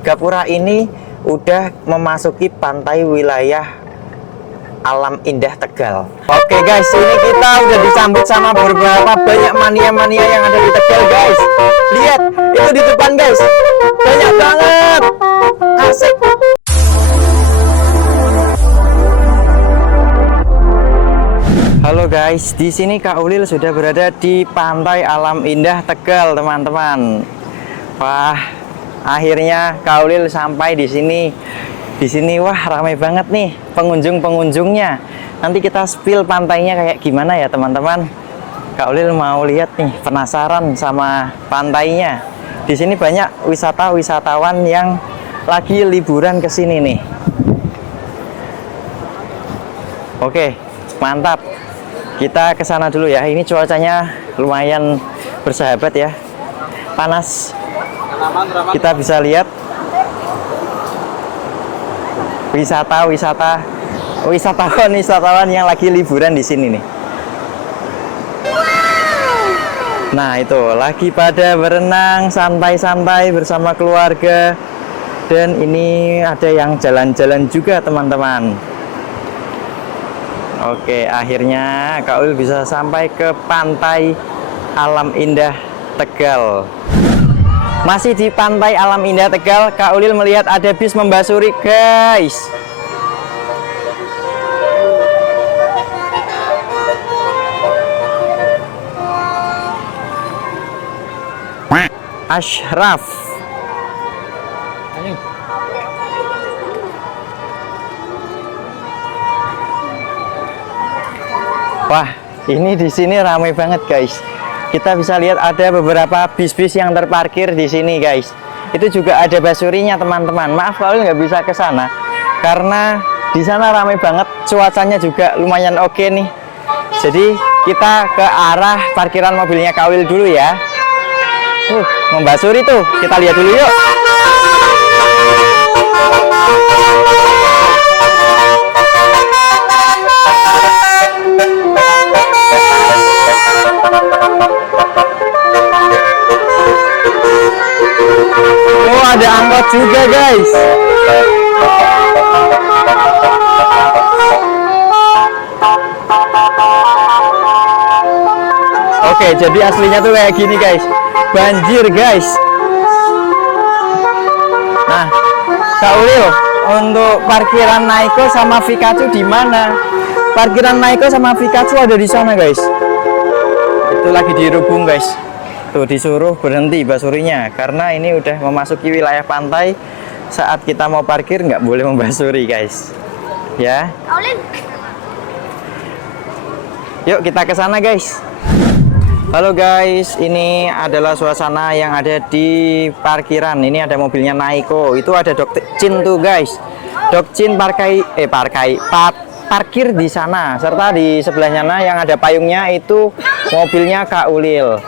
Gapura ini udah memasuki pantai wilayah Alam Indah Tegal. Oke guys, ini kita udah disambut sama beberapa banyak mania-mania yang ada di Tegal guys. Lihat, itu di depan guys. Banyak banget. Asik. Halo guys, di sini Kak Ulil sudah berada di Pantai Alam Indah Tegal, teman-teman. Wah, akhirnya Kak Ulil sampai di sini. Di sini wah ramai banget nih pengunjung-pengunjungnya. Nanti kita spill pantainya kayak gimana ya teman-teman. Kak Ulil mau lihat nih, penasaran sama pantainya. Di sini banyak wisatawan yang lagi liburan ke sini nih. Oke, mantap. Kita ke sana dulu ya. Ini cuacanya lumayan bersahabat ya. Panas. Kita bisa lihat wisatawan yang lagi liburan di sini nih. Nah, itu lagi pada berenang santai-santai bersama keluarga. Dan ini ada yang jalan-jalan juga, teman-teman. Oke, akhirnya Kak Ulil bisa sampai ke Pantai Alam Indah Tegal. Masih di Pantai Alam Indah Tegal, Kak Ulil melihat ada bis membasuri, guys. Ashraf. Wah, ini di sini ramai banget, guys. Kita bisa lihat ada beberapa bis-bis yang terparkir di sini, guys. Itu juga ada basurinya, teman-teman. Maaf kalau nggak bisa ke sana karena di sana ramai banget. Cuacanya juga lumayan oke nih. Jadi kita ke arah parkiran mobilnya Kak Ulil dulu ya. Membasuri tuh. Kita lihat dulu yuk. Oh, ada angkot juga, guys. Oke, jadi aslinya tuh kayak gini, guys. Banjir, guys. Nah, Kak Ulil, untuk parkiran Naiko sama Pikachu di mana? Parkiran Naiko sama Pikachu ada di sana, guys. Itu lagi dirubung, guys. Tuh disuruh berhenti basurinya karena ini udah memasuki wilayah pantai. Saat kita mau parkir nggak boleh membasuri, guys. Ya. Yuk kita ke sana, guys. Halo guys, ini adalah suasana yang ada di parkiran. Ini ada mobilnya Naiko. Itu ada Dok Cin tuh, guys. Dok Cin parkir di sana. Serta di sebelahnya yang ada payungnya itu mobilnya Kak Ulil.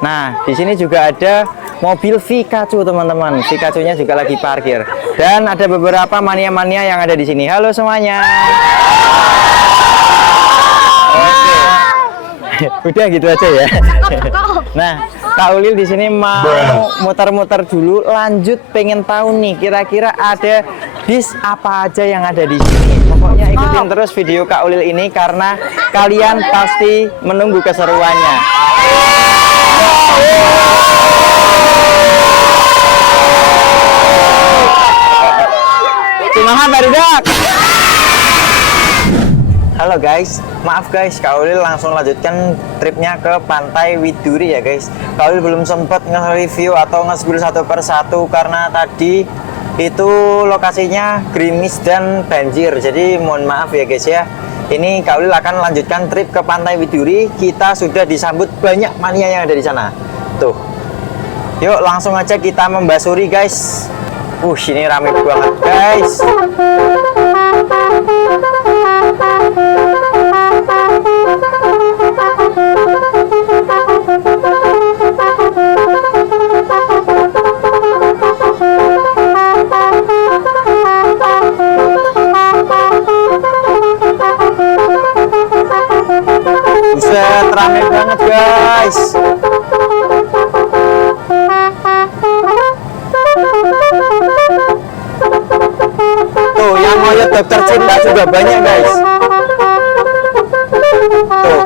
Nah, di sini juga ada mobil Pikachu, teman-teman. Pikachu-nya juga lagi parkir. Dan ada beberapa mania-mania yang ada di sini. Halo semuanya. Oke. Udah gitu aja ya. Nah, Kak Ulil di sini mau muter-muter dulu, lanjut pengen tahu nih kira-kira ada bis apa aja yang ada di sini. Pokoknya ikutin terus video Kak Ulil ini karena kalian pasti menunggu keseruannya. Kumaha barudak. Halo guys, maaf guys, Kak Ulil langsung lanjutkan tripnya ke Pantai Widuri ya guys. Kak Ulil belum sempat nge-review atau nge-spill satu persatu karena tadi itu lokasinya gerimis dan banjir. Jadi mohon maaf ya guys ya. Ini Kak Ulil akan lanjutkan trip ke Pantai Widuri. Kita sudah disambut banyak mania yang ada di sana. Tuh. Yuk langsung aja kita membasuri guys. Ini rame banget guys. Buset, rame banget guys. dokter cinta juga banyak guys. Tuh.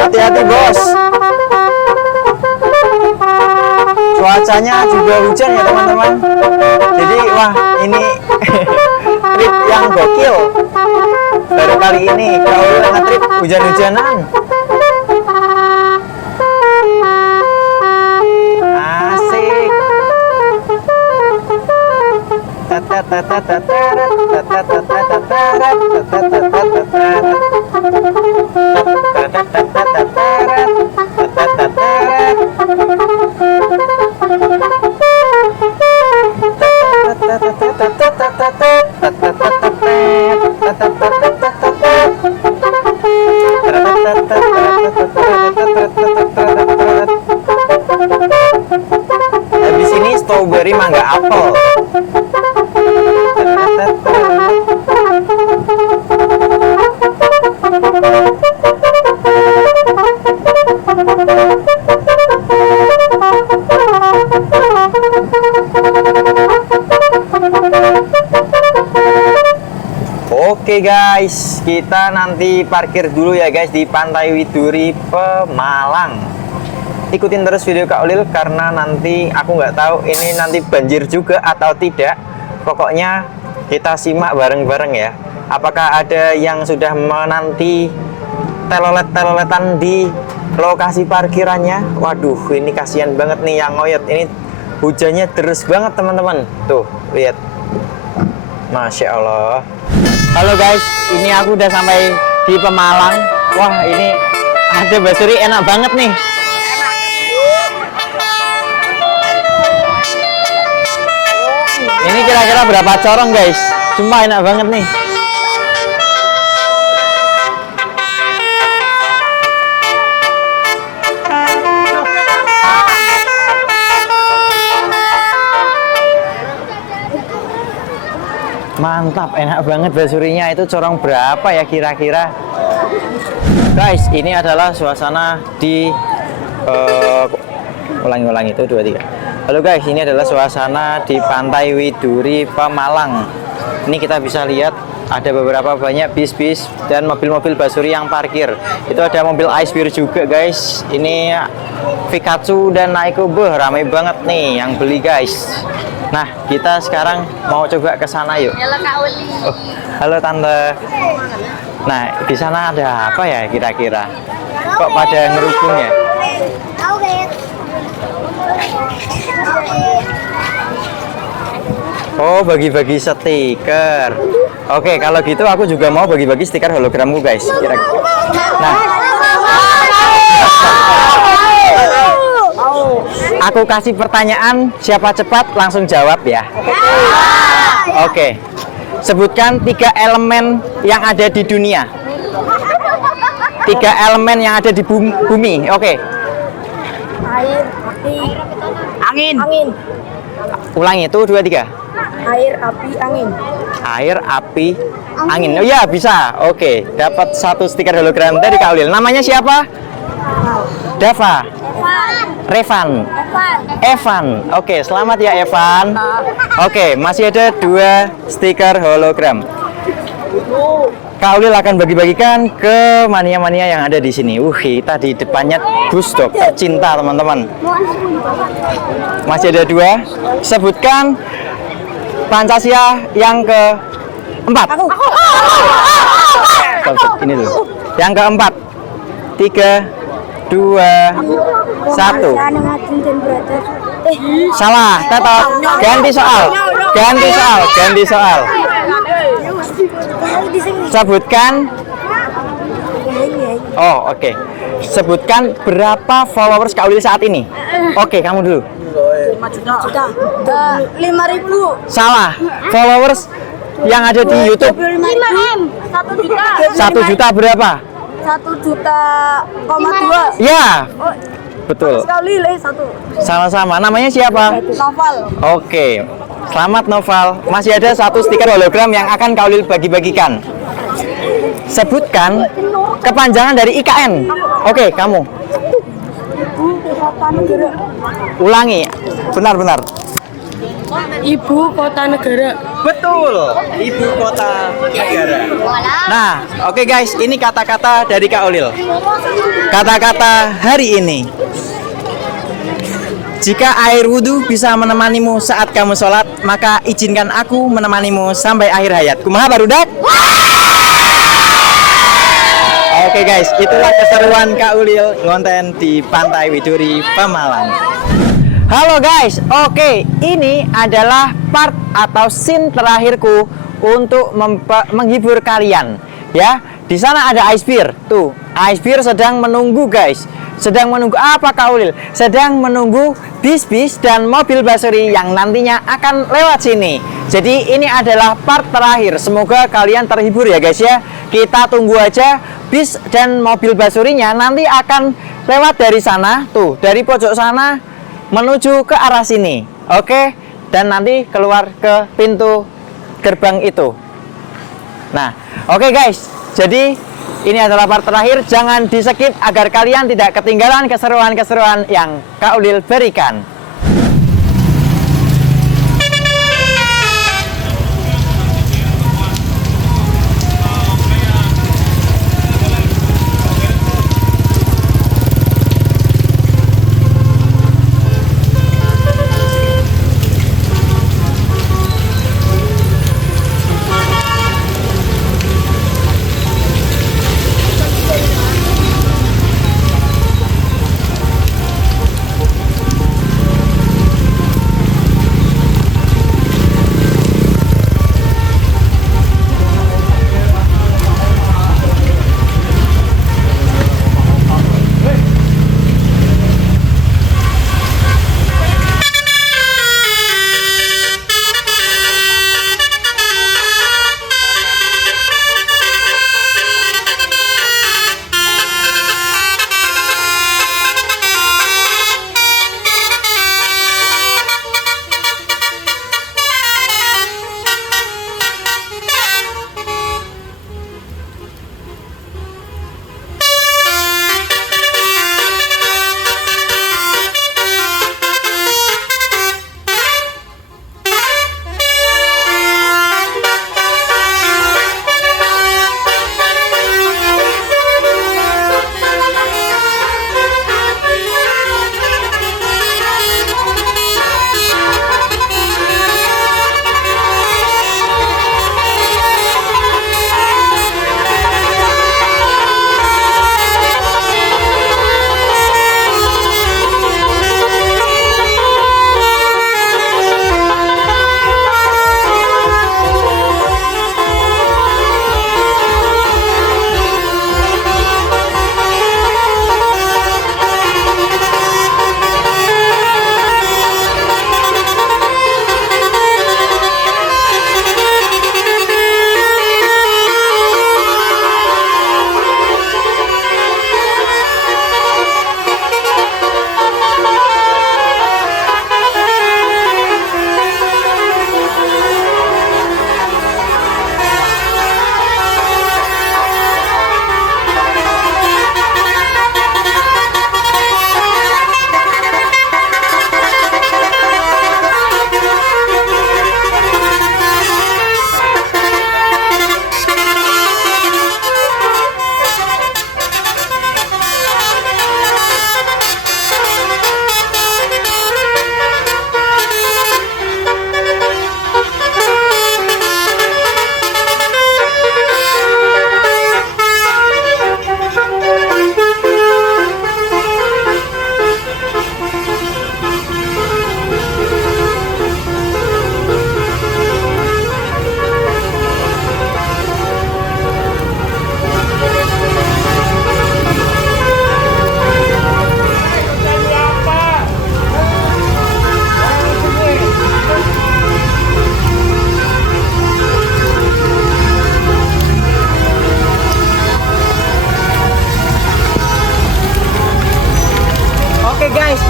Hati-hati bos. Cuacanya juga hujan ya teman-teman. Jadi wah ini trip yang gokil. Baru kali ini Kaulil nge-trip hujan-hujanan. Asik. Habis ini strawberry mangga apel. Oke guys, kita nanti parkir dulu ya guys di Pantai Widuri Pemalang. Ikutin terus video Kak Ulil karena nanti aku nggak tahu ini nanti banjir juga atau tidak. Pokoknya kita simak bareng-bareng ya. Apakah ada yang sudah menanti telolet-teloletan di lokasi parkirannya? Waduh, ini kasihan banget nih yang ngoyot. Ini hujannya deras banget teman-teman. Tuh, lihat. Masya Allah. Halo guys, ini aku udah sampai di Pemalang. Wah, ini ada basuri enak banget nih. Ini kira-kira berapa corong guys? Cuma enak banget nih. Mantap, enak banget basurinya. Itu corong berapa ya kira-kira? Guys, ini adalah suasana di ulangi itu 2 3. Halo guys, ini adalah suasana di Pantai Widuri Pemalang. Ini kita bisa lihat ada beberapa banyak bis-bis dan mobil-mobil basuri yang parkir. Itu ada mobil Ice Beer juga guys. Ini Pikachu dan Naiko, ramai banget nih yang beli guys. Nah, kita sekarang mau coba ke sana yuk. Halo Kak Uli. Oh, halo Tante. Nah, di sana ada apa ya kira-kira? Kok pada ngerubung ya? Oh, bagi-bagi stiker. Oke, kalau gitu aku juga mau bagi-bagi stiker hologramku guys. Nah, aku kasih pertanyaan, siapa cepat langsung jawab ya. Oke. Sebutkan 3 elemen yang ada di dunia. 3 elemen yang ada di bumi. Oke. Air, api, Angin. angin. Ulangi itu 2 3. Air, api, angin. Air, api, angin. Oh ya, bisa. Oke, dapat 1 stiker hologram dari Kak Ulil. Namanya siapa? Dava. Revan. Evan. Oke, selamat ya Evan. Oke, masih ada 2 stiker hologram. Kak Ulil akan bagi-bagikan ke mania-mania yang ada di sini. Kita di depannya bus dokter cinta, teman-teman. Masih ada 2. Sebutkan Pancasila yang keempat. Ini dulu. Yang keempat. 3, 2, 1. Salah, tetap. Ganti soal. Sebutkan. Oh, oke. Sebutkan berapa followers Kak Ulil saat ini. Oke, kamu dulu. 5.000. Salah. Followers yang ada di YouTube 5M. 1 juta. 1 juta berapa? 1 juta, 2. Ya. Betul. Sekali satu. Sama-sama. Namanya siapa? Novel. Oke. Selamat Noval. Masih ada 1 stiker hologram yang akan Kak Ulil bagi-bagikan. Sebutkan kepanjangan dari IKN. Oke, kamu. Negara. Ulangi. Benar. Ibu kota negara. Betul, ibu kota negara. Nah, oke guys, ini kata-kata dari Kak Ulil. Kata-kata hari ini. Jika air wudhu bisa menemanimu saat kamu sholat, maka izinkan aku menemanimu sampai akhir hayat. Kumaha barudak? Oke guys, itulah keseruan Kak Ulil ngonten di Pantai Widuri, Pemalang. Halo guys, oke, ini adalah part atau scene terakhirku untuk menghibur kalian. Ya, di sana ada ice bear. Tuh, ice bear sedang menunggu guys. Sedang menunggu apa Kak Ulil? Sedang menunggu bis-bis dan mobil basuri yang nantinya akan lewat sini. Jadi ini adalah part terakhir. Semoga kalian terhibur ya guys ya. Kita tunggu aja bis dan mobil basurinya nanti akan lewat dari sana. Tuh, dari pojok sana menuju ke arah sini. Oke, dan nanti keluar ke pintu gerbang itu. Nah, oke guys. Jadi ini adalah part terakhir, jangan di skip agar kalian tidak ketinggalan keseruan-keseruan yang Kak Ulil berikan.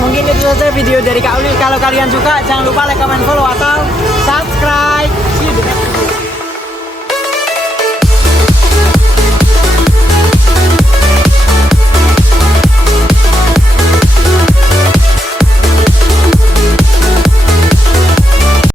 Mungkin itu saja video dari Kak Ulil. Kalau kalian suka, jangan lupa like, comment, follow, atau